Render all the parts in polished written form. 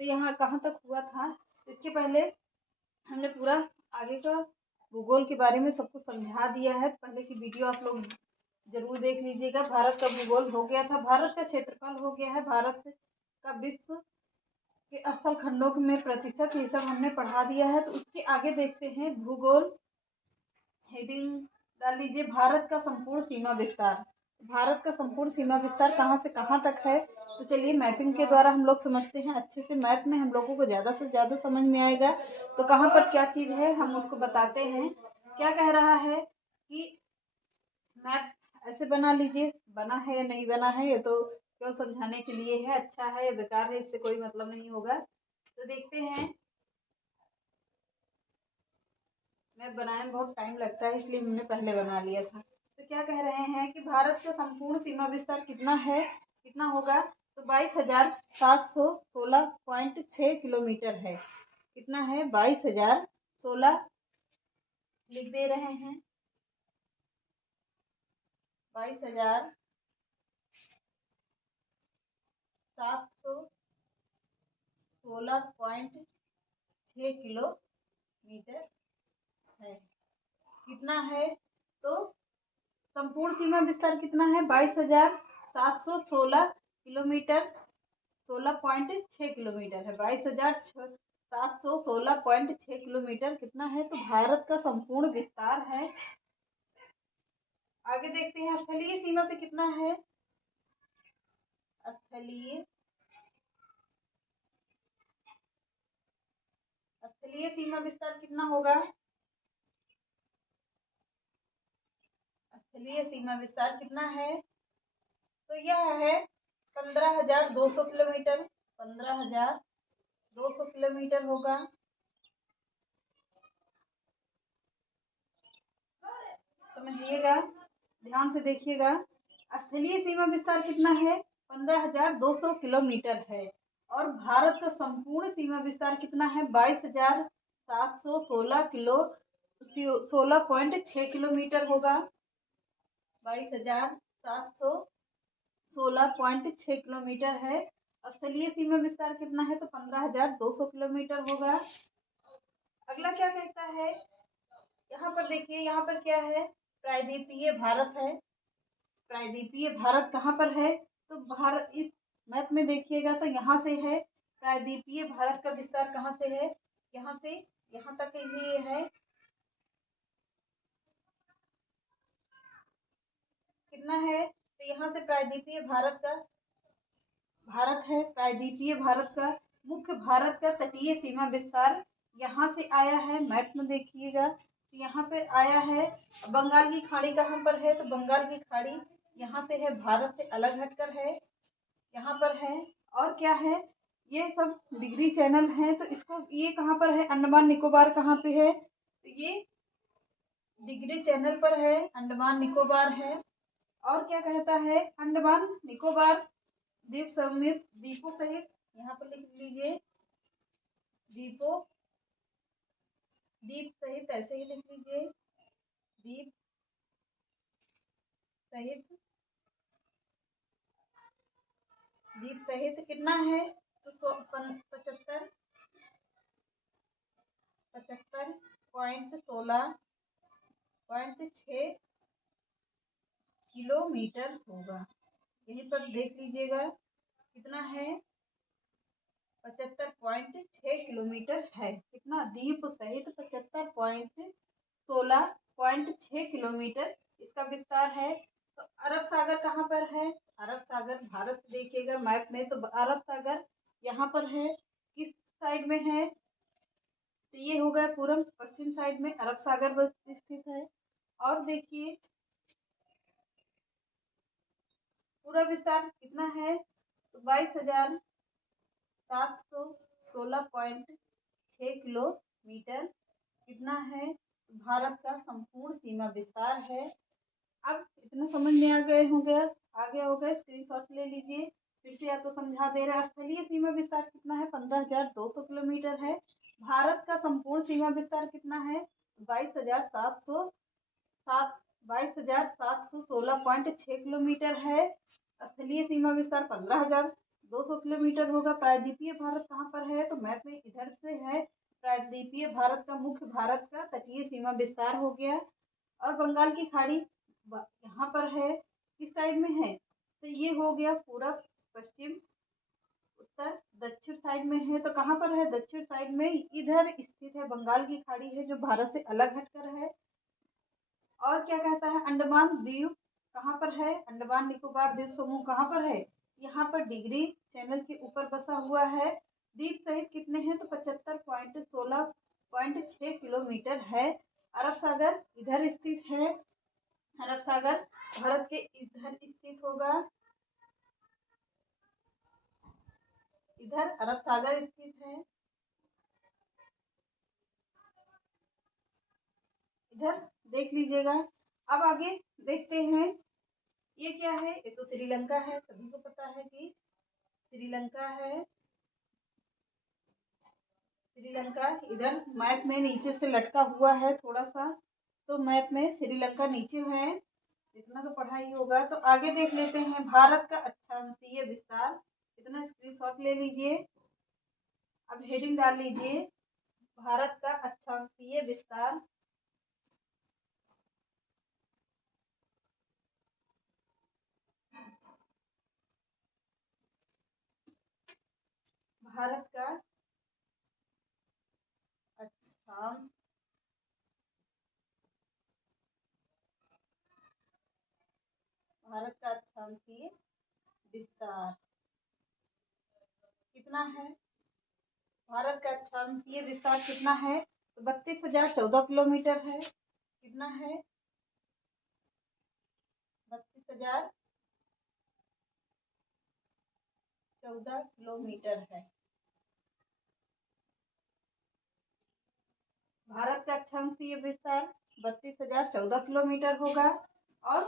तो यहाँ कहाँ तक हुआ था, इसके पहले हमने पूरा आगे का भूगोल के बारे में सबको समझा दिया है। पहले की वीडियो आप लोग जरूर देख लीजिएगा। भारत का भूगोल हो गया था, भारत का क्षेत्रफल हो गया है, भारत का विश्व के स्थल खंडों में प्रतिशत, ये सब हमने पढ़ा दिया है। तो उसके आगे देखते हैं भूगोल। हेडिंग डाल लीजिए, भारत का संपूर्ण सीमा विस्तार। भारत का संपूर्ण सीमा विस्तार कहाँ से कहाँ तक है, तो चलिए मैपिंग के द्वारा हम लोग समझते हैं। अच्छे से मैप में हम लोगों को ज़्यादा से ज़्यादा समझ में आएगा। तो कहाँ पर क्या चीज़ है हम उसको बताते हैं। क्या कह रहा है कि मैप ऐसे बना लीजिए, बना है या नहीं बना है ये तो क्यों समझाने के लिए है, अच्छा है या बेकार है इससे कोई मतलब नहीं होगा। तो देखते हैं, मैप बनाने में बहुत टाइम लगता है इसलिए हमने पहले बना लिया था। तो क्या कह रहे हैं कि भारत का संपूर्ण सीमा विस्तार कितना है, कितना होगा, तो 22,716.6 किलोमीटर है। कितना है, 22,016 लिख दे रहे हैं, 22,716.6 किलोमीटर है। कितना है, तो संपूर्ण सीमा विस्तार कितना है, 22,716 किलोमीटर, 16.6 किलोमीटर है। 22,716.6 किलोमीटर कितना है, तो भारत का संपूर्ण विस्तार है। आगे देखते हैं स्थलीय सीमा से कितना है। स्थलीय सीमा विस्तार कितना होगा, स्थलीय सीमा विस्तार कितना है, तो यह है 15,200 किलोमीटर। 15,200 किलोमीटर होगा। समझिएगा, ध्यान से देखिएगा। स्थलीय सीमा विस्तार कितना है, 15,200 किलोमीटर है। और भारत का संपूर्ण सीमा विस्तार कितना है, 22,716 16.6 किलोमीटर होगा। 22,716.6 किलोमीटर है। स्थलीय सीमा विस्तार कितना है, तो 15,200 किलोमीटर होगा। अगला क्या कहता है, यहाँ पर देखिए, यहाँ पर क्या है, प्रायद्वीपीय भारत है। प्रायद्वीपीय भारत कहाँ पर है, तो भारत इस मैप में देखिएगा तो यहाँ से है। प्रायद्वीपीय भारत का विस्तार कहाँ से है, यहाँ से यहाँ तक ये है। कितना है, तो यहाँ से प्रायद्वीपीय भारत का भारत है। प्रायद्वीपीय भारत का मुख्य भारत का तटीय सीमा विस्तार यहाँ से आया है। मैप में देखिएगा तो यहाँ पर आया है। बंगाल की खाड़ी कहाँ पर है, तो बंगाल की खाड़ी यहाँ से है, भारत से अलग हटकर है, यहाँ पर है। और क्या है, ये सब डिग्री चैनल है। तो इसको ये कहाँ पर है, अंडमान निकोबार कहाँ पे है, तो ये डिग्री चैनल पर है, अंडमान निकोबार है। और क्या कहता है, अंडमान निकोबार द्वीप समेत द्वीपों सहित, यहाँ पर लिख लीजिए द्वीपों, द्वीप सहित ऐसे ही लिख लीजिए, द्वीप सहित, द्वीप सहित कितना है, तो 75.16.6 किलोमीटर होगा। यहीं पर देख लीजिएगा कितना है, 75.6 किलोमीटर है। कितना, द्वीप सहित 75.16.6 किलोमीटर इसका विस्तार है। तो अरब सागर कहाँ पर है, अरब सागर भारत से देखिएगा मैप में, तो अरब सागर यहाँ पर है। किस साइड में है, तो ये हो गया पूर्व पश्चिम साइड में अरब सागर स्थित है। और देखिए पूरा विस्तार कितना है, तो 22,716.6 किलोमीटर कितना है, भारत का संपूर्ण सीमा विस्तार है। अब इतना समझ में आ गया होगा, स्क्रीनशॉट ले लीजिए। फिर से आपको समझा दे रहा है। स्थलीय सीमा विस्तार कितना है, 15,200 किलोमीटर है। भारत का संपूर्ण सीमा विस्तार कितना है, 22,716.6 किलोमीटर है। स्थलीय सीमा विस्तार 15,200 200 किलोमीटर होगा। प्रायद्वीपीय भारत कहाँ पर है, तो मैप में इधर से है। प्रायद्वीपीय भारत का मुख्य भारत का तटीय सीमा विस्तार हो गया। और बंगाल की खाड़ी यहाँ पर है, किस साइड में है, तो ये हो गया पूरब, पश्चिम, उत्तर, दक्षिण साइड में है। तो कहाँ पर है, दक्षिण साइड में इधर स्थित है। बंगाल की खाड़ी है जो भारत से अलग हटकर है। और क्या कहता है, अंडमान द्वीप कहाँ पर है, अंडमान निकोबार द्वीप समूह कहाँ पर है, यहाँ पर डिग्री चैनल के ऊपर बसा हुआ है। द्वीप सहित कितने हैं, तो 75.16.6 किलोमीटर है। अरब सागर इधर स्थित है। अरब सागर भारत के इधर स्थित होगा, इधर अरब सागर स्थित है। इधर देख लीजिएगा। अब आगे देखते हैं, ये क्या है, ये तो श्रीलंका है, सभी को पता है कि श्रीलंका है। श्रीलंका इधर मैप में नीचे से लटका हुआ है थोड़ा सा, तो मैप में श्रीलंका नीचे है, इतना तो पढ़ा ही होगा। तो आगे देख लेते हैं, भारत का अक्षांशीय विस्तार, इतना स्क्रीनशॉट ले लीजिए। अब हेडिंग डाल लीजिए, भारत का अक्षांशीय विस्तार। भारत का अक्षांश भारत का अक्षांशीय विस्तार कितना है, भारत का अक्षांशीय विस्तार कितना है, तो 32,014 किलोमीटर है। कितना है, 32,014 किलोमीटर है। भारत का अक्षांशीय विस्तार 32,014 किलोमीटर होगा। और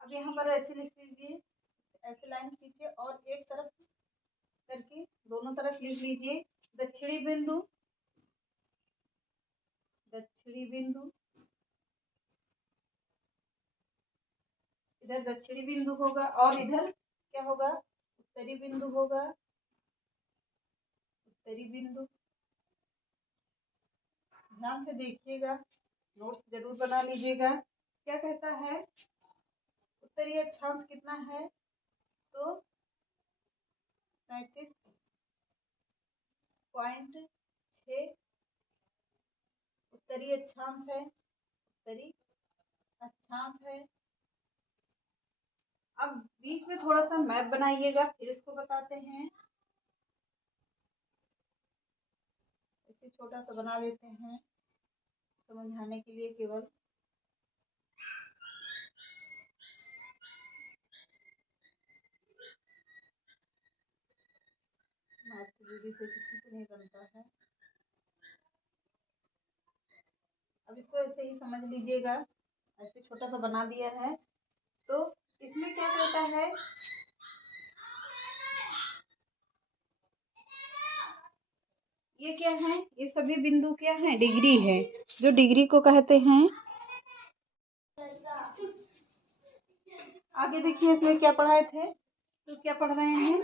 अब यहाँ पर ऐसे लिख लीजिए, ऐसे लाइन खींचिए और एक तरफ करके दोनों तरफ लिख लीजिए, दक्षिणी बिंदु, दक्षिणी बिंदु, इधर दक्षिणी बिंदु होगा और इधर क्या होगा, उत्तरी बिंदु होगा, उत्तरी बिंदु। ध्यान से देखिएगा, नोट्स जरूर बना लीजिएगा। क्या कहता है, उत्तरी अक्षांश कितना है, तो 37.6 उत्तरी अक्षांश है, उत्तरी अक्षांश है। अब बीच में थोड़ा सा मैप बनाइएगा, फिर इसको बताते हैं। इसे छोटा सा बना लेते हैं समझाने के लिए केवल। मैप की दूरी से किसी से नहीं बनता है। अब इसको ऐसे ही समझ लीजिएगा, ऐसे छोटा सा बना दिया है। तो इसमें क्या कहता है, ये क्या है, ये सभी बिंदु क्या है, डिग्री है, जो डिग्री को कहते हैं। आगे देखिए इसमें क्या पढ़ाए थे, तो क्या पढ़ रहे हैं,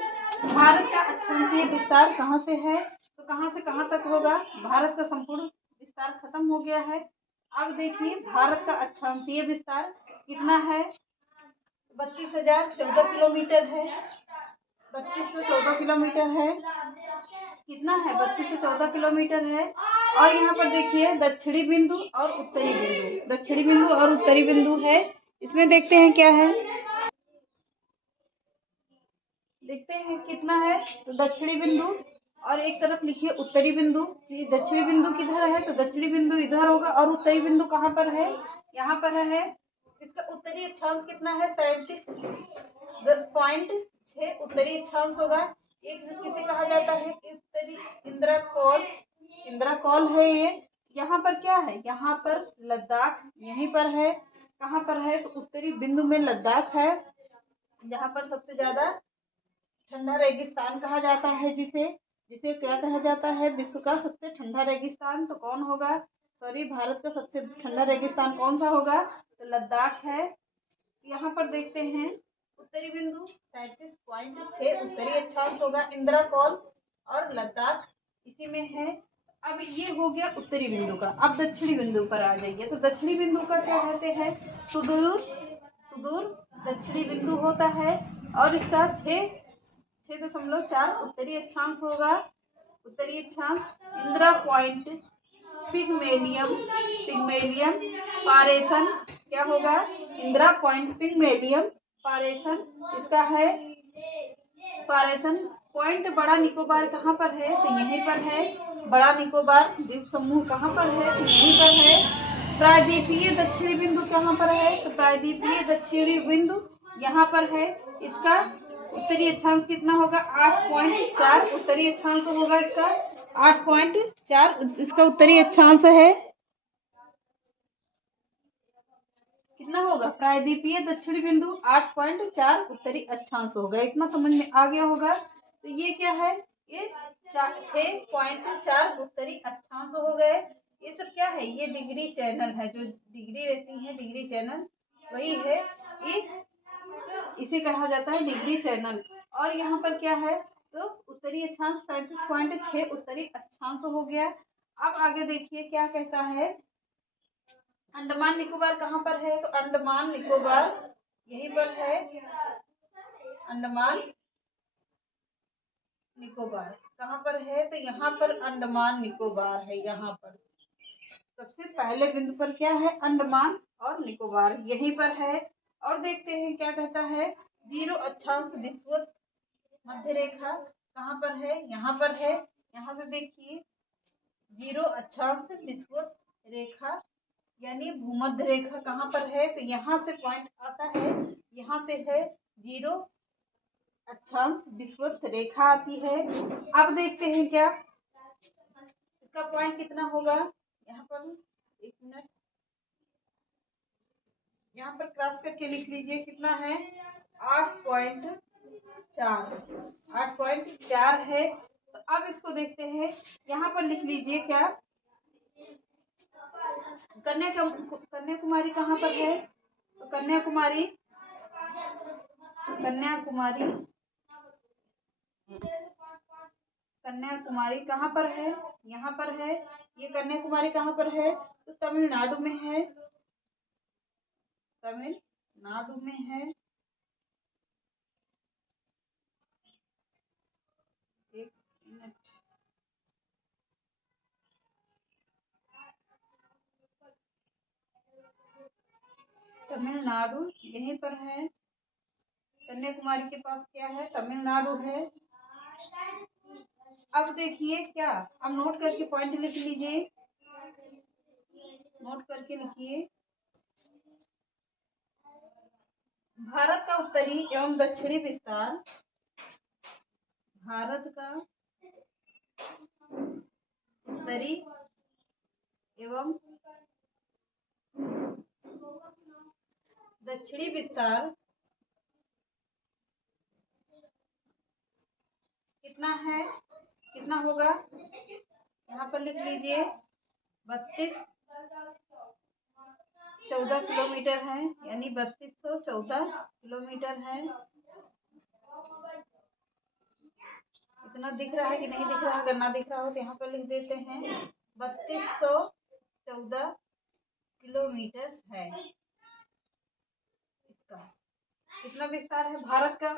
भारत का अक्षांशीय विस्तार कहाँ से है, तो कहाँ से कहाँ तक होगा, भारत का संपूर्ण विस्तार खत्म हो गया है। अब देखिए भारत का अक्षांशीय विस्तार कितना है, 32,014 किलोमीटर है, 3214 किलोमीटर है। कितना है, 3214 किलोमीटर है। और यहाँ पर देखिए दक्षिणी बिंदु और उत्तरी बिंदु, दक्षिणी बिंदु और उत्तरी बिंदु है। इसमें देखते हैं क्या है, देखते हैं कितना है, तो दक्षिणी बिंदु और एक तरफ लिखिए उत्तरी बिंदु। दक्षिणी बिंदु किधर है, तो दक्षिणी बिंदु इधर होगा और उत्तरी बिंदु कहाँ पर है, यहाँ पर है। इसका उत्तरी अक्षांश कितना है, 37.6 उत्तरी अक्षांश होगा। एक किसे कहा जाता है, उत्तरी इंद्रकोल, इंद्रकोल है ये। यहाँ पर क्या है, यहाँ पर लद्दाख यहीं पर है। कहाँ पर है, तो उत्तरी बिंदु में लद्दाख है, जहाँ पर सबसे ज्यादा ठंडा रेगिस्तान कहा जाता है, जिसे जिसे क्या कहा जाता है, विश्व का सबसे ठंडा रेगिस्तान। तो कौन होगा, सॉरी, भारत का सबसे ठंडा रेगिस्तान कौन सा होगा, तो लद्दाख है। यहाँ पर देखते हैं उत्तरी बिंदु 37.6 उत्तरी अक्षांश होगा। इंदिरा कौल और लद्दाख इसी में है। अब ये हो गया उत्तरी बिंदु का। अब दक्षिणी बिंदु पर आ जाइए। तो दक्षिणी बिंदु का क्या कहते हैं? सुदूर दक्षिणी बिंदु होता है और इसका 6.4 उत्तरी अक्षांश होगा। उत्तरी अक्षांश इंदिरा पॉइंट पिगमेलियम पारेसन क्या होगा? इंदिरा पॉइंट पिगमेलियम पारेसन इसका है। पारेसन पॉइंट बड़ा निकोबार कहाँ पर है? तो यहीं पर है। बड़ा निकोबार द्वीप समूह कहाँ पर है? तो यहीं पर है। प्रायद्वीपीय दक्षिणी बिंदु कहाँ पर है? तो प्रायद्वीपीय दक्षिणी बिंदु यहाँ पर है। इसका उत्तरी अक्षांश कितना होगा? 8.4 उत्तरी अक्षांश होगा इसका। 8.4 इसका उत्तरी अक्षांश है। कितना होगा? प्रायद्वीपीय दक्षिणी बिंदु 8.4 उत्तरी अक्षांश होगा। इतना समझ में आ गया होगा। तो ये क्या है? ये 6.4 उत्तरी अक्षांश हो गए। ये सब क्या है? ये डिग्री चैनल है। जो डिग्री रहती है डिग्री चैनल वही है। ये इसे कहा जाता है डिग्री चैनल। और यहाँ पर क्या है? तो उत्तरी अक्षांश 37.6 उत्तरी अक्षांश हो गया। अब आगे देखिए क्या कहता है। अंडमान निकोबार कहाँ पर है? तो अंडमान निकोबार यहीं पर है। अंडमान निकोबार कहाँ पर है? तो यहाँ पर अंडमान निकोबार है। यहाँ पर सबसे पहले बिंदु पर क्या है? अंडमान और निकोबार यहीं पर है। और देखते हैं क्या कहता है। 0 अक्षांश विषुवत मध्य रेखा कहाँ पर है? यहाँ पर है। यहाँ से देखिए 0 अक्षांश विषुवत रेखा यानी भूमध्य रेखा कहाँ पर है? तो यहाँ से पॉइंट आता है। यहाँ से है 0 अक्षांश विषुवत रेखा आती है। अब देखते हैं क्या इसका पॉइंट कितना होगा। यहाँ पर 1 मिनट यहाँ पर क्रॉस करके लिख लीजिए। कितना है? 8.4 है। तो अब इसको देखते हैं। यहाँ पर लिख लीजिए क्या कन्याकुमारी कहाँ पर है? तो कन्याकुमारी कहाँ पर है? यहाँ पर है। ये कन्याकुमारी कहाँ पर है? तो तमिलनाडु में है। तमिलनाडु में है। एक मिनट तमिलनाडु यहीं पर है। कन्याकुमारी के पास क्या है? तमिलनाडु है। अब देखिए क्या, अब नोट करके पॉइंट लिख लीजिए। नोट करके लिखिए। भारत का उत्तरी एवं दक्षिणी विस्तार। भारत का उत्तरी एवं दक्षिणी विस्तार कितना है? कितना होगा? यहाँ पर लिख लीजिए 3214 किलोमीटर है। यानी 3214 किलोमीटर है। इतना दिख रहा है कि नहीं दिख रहा है? अगर ना दिख रहा हो तो यहाँ पर लिख देते हैं 3214 किलोमीटर है। इसका कितना विस्तार है? भारत का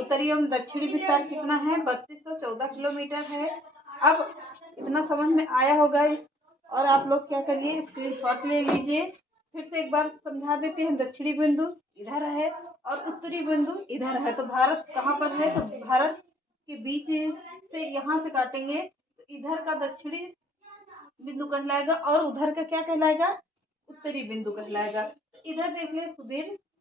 उत्तरी एवं दक्षिणी विस्तार कितना है? 3214 किलोमीटर है। अब इतना समझ में आया होगा। और आप लोग क्या करिए, स्क्रीनशॉट ले लीजिए। फिर से एक बार समझा देते हैं। दक्षिणी बिंदु इधर है और उत्तरी बिंदु इधर है। तो भारत कहाँ पर है? तो भारत के बीच से यहाँ से काटेंगे तो इधर का दक्षिणी बिंदु कहलाएगा और उधर का क्या कहलाएगा? उत्तरी बिंदु कहलाएगा। इधर देख ले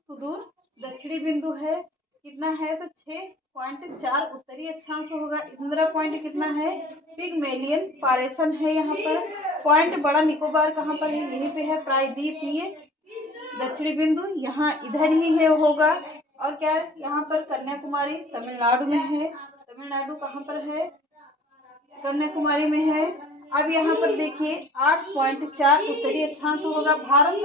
सुदूर दक्षिणी बिंदु है। कितना है? तो 6.4 उत्तरी अक्षांश होगा। इंदिरा पॉइंट कितना है? पिगमेलियन पारेसन है। यहाँ पर पॉइंट बड़ा निकोबार कहाँ पर है? यहीं पे है। प्रायद्वीपीय दक्षिणी बिंदु यहाँ इधर ही है होगा। और क्या यहाँ पर कन्याकुमारी तमिलनाडु में है। तमिलनाडु कहाँ पर है? कन्याकुमारी में है। अब यहाँ पर देखिए 8.4 उत्तरी अक्षांश होगा। भारत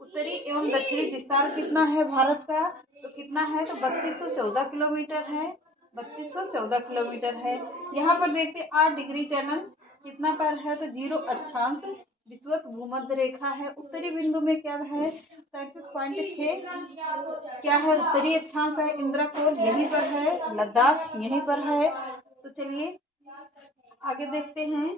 उत्तरी एवं दक्षिणी विस्तार कितना है भारत का? तो कितना है, तो 3214 किलोमीटर है, 3214 किलोमीटर है। यहाँ पर देखते 8 डिग्री चलन कितना पर है, तो 0 अक्षांश विषुवत भूमध्य रेखा है। उत्तरी बिंदु में क्या है, 37.6 क्या है, उत्तरी अक्षांश है। इंद्रकोल यहीं पर है, लद्दाख यहीं पर है। तो चलिए आगे देखते हैं।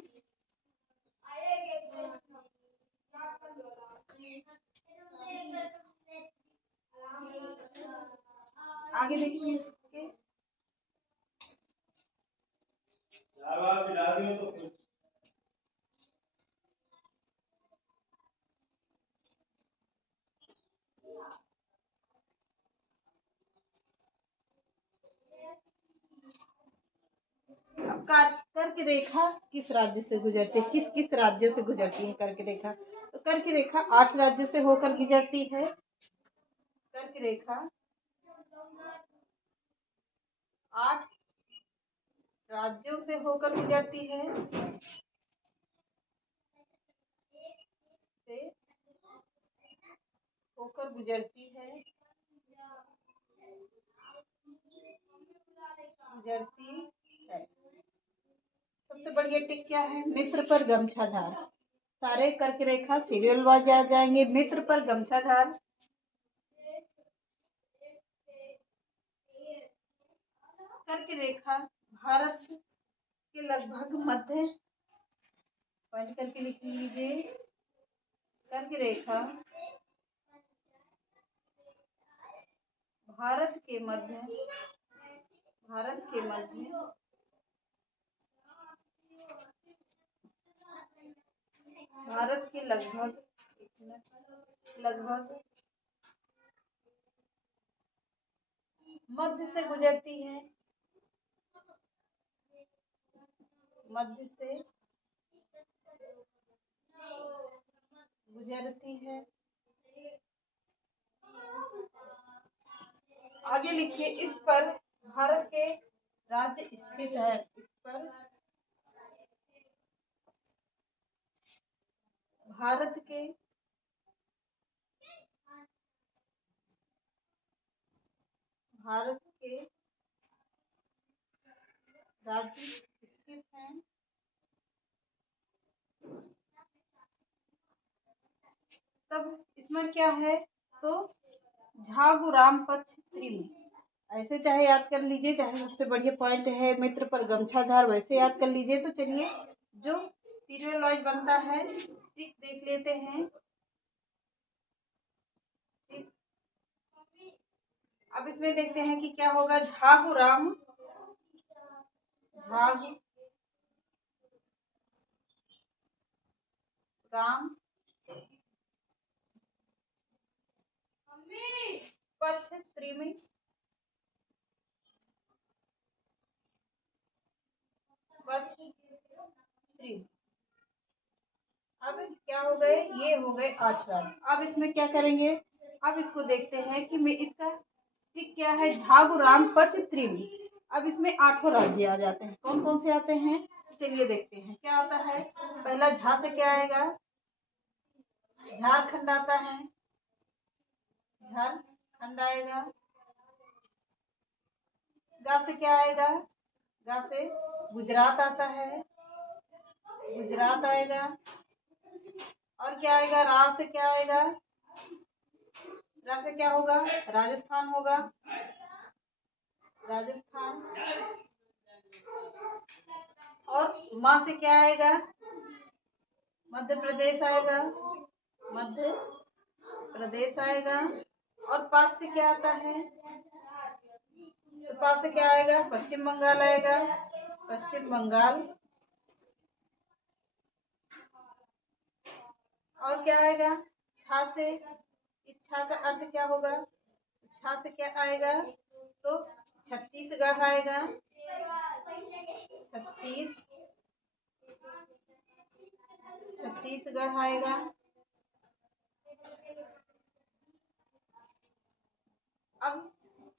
आगे देखिए इसके कर्क रेखा किस राज्य से गुजरती है, किस किस राज्यों से गुजरती है कर्क रेखा, तो कर्क रेखा 8 राज्यों से होकर गुजरती है। कर्क रेखा 8 राज्यों से होकर गुजरती है, से होकर गुजरती है, गुजरती है। सबसे बढ़िया टिक क्या है, मित्र पर गमछाधार। सारे कर्क रेखा सीरियल वाइज आ जाएंगे। मित्र पर गमछाधार, कर्क रेखा भारत के लगभग मध्य, पॉइंट करके लिख लीजिए। कर्क रेखा भारत के मध्य, भारत के मध्य, भारत के लगभग लगभग मध्य से गुजरती है, मध्य से गुजरती है। आगे लिखिए, इस पर भारत के राज्य स्थित है। इस पर भारत के राज्य स्थित हैं। तब इसमें क्या है, तो झाबुराम पक्ष त्रिमी, ऐसे चाहे याद कर लीजिए, चाहे सबसे बढ़िया पॉइंट है मित्र पर गमछाधार, वैसे याद कर लीजिए। तो चलिए जो सीरियल वाइज बनता है ठीक देख लेते हैं। ठीक, अब इसमें देखते हैं कि क्या होगा। झाबुराम, झाबुराम पक्ष त्रिमी, पक्ष त्रिमी। अब क्या हो गए, ये हो गए 8 राज्य। अब इसमें क्या करेंगे, अब इसको देखते हैं कि मैं इसका ठीक क्या है, झाबुराम पक्ष त्रिमी। अब इसमें 8 राज्य आ जाते हैं। कौन कौन से आते हैं, चलिए देखते हैं क्या आता है। पहला झा से क्या आएगा, झारखंड आता है, झारखंड आएगा। गा से क्या आएगा, गा से गुजरात आता है, गुजरात आएगा। और क्या आएगा, रा से क्या आएगा, रा से क्या होगा, राजस्थान होगा, राजस्थान। और माँ से क्या आएगा, मध्य प्रदेश आएगा, मध्य प्रदेश आएगा। और पाक से क्या आता है, तो पाक से क्या आएगा, पश्चिम बंगाल आएगा, पश्चिम बंगाल। और क्या आएगा, छा से, इस छा का अर्थ क्या होगा, छा से क्या आएगा, तो छत्तीसगढ़ आएगा, छत्तीसगढ़ आएगा। अब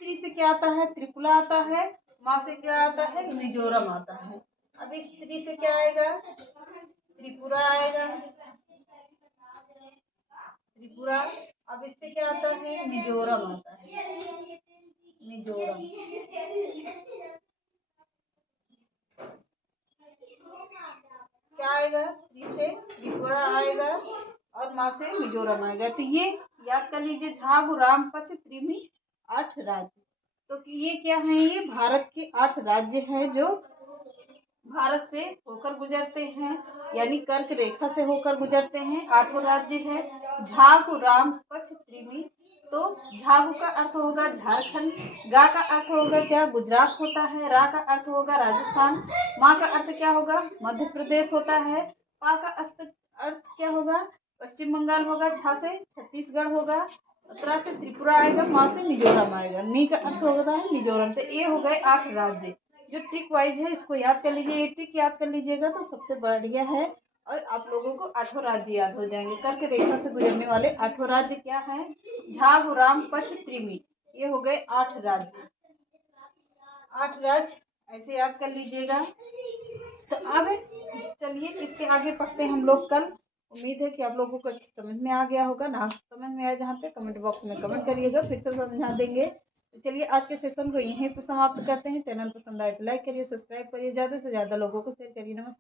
त्रि से क्या आता है, त्रिपुरा आता है। माँ से क्या आता है, मिजोरम आता है। अब इस त्रि से क्या आएगा, त्रिपुरा आएगा, त्रिपुरा। अब इससे क्या आता है, मिजोरम आता है, मिजोरम। क्या आएगा, त्री से त्रिपुरा आएगा और माँ से मिजोरम आएगा। तो ये याद कर लीजिए, झाबु राम पच त्रिमी 8 राज्य। तो ये क्या है, ये भारत के 8 राज्य हैं जो भारत से होकर गुजरते हैं, यानी कर्क रेखा से होकर गुजरते हैं। 8 राज्य है, झाबु राम पच त्रिमी। तो झाबु का अर्थ होगा झारखंड, गा का अर्थ होगा क्या, गुजरात होता है, रा का अर्थ होगा राजस्थान, मा का अर्थ क्या होगा, मध्य प्रदेश होता है, पा का अर्थ क्या होगा, पश्चिम बंगाल होगा, छा से छत्तीसगढ़ होगा, त्रा से त्रिपुरा आएगा, माँ से मिजोरम आएगा, मी का अर्थ होता है मिजोरम। तो ये हो गए 8 राज्य जो ट्रिक वाइज है, इसको याद कर लीजिए। ये ट्रिक याद कर लीजिएगा तो सबसे बढ़िया है, और आप लोगों को 8 राज्य याद हो जाएंगे। कर्क रेखा से गुजरने वाले 8 राज्य क्या है, झाबु राम पच त्रिमी, ये हो गए 8 राज्य। 8 राज्य ऐसे याद कर लीजिएगा। तो अब चलिए इसके आगे पढ़ते हैं हम लोग कल। उम्मीद है कि आप लोगों को समझ में आ गया होगा। ना समझ में आया जहाँ पे कमेंट बॉक्स में कमेंट करिएगा, फिर से समझा देंगे। तो चलिए आज के सेशन को यहीं पर समाप्त करते हैं। चैनल पसंद आए तो लाइक करिए, सब्सक्राइब करिए, ज़्यादा से ज़्यादा लोगों को शेयर करिए। नमस्कार।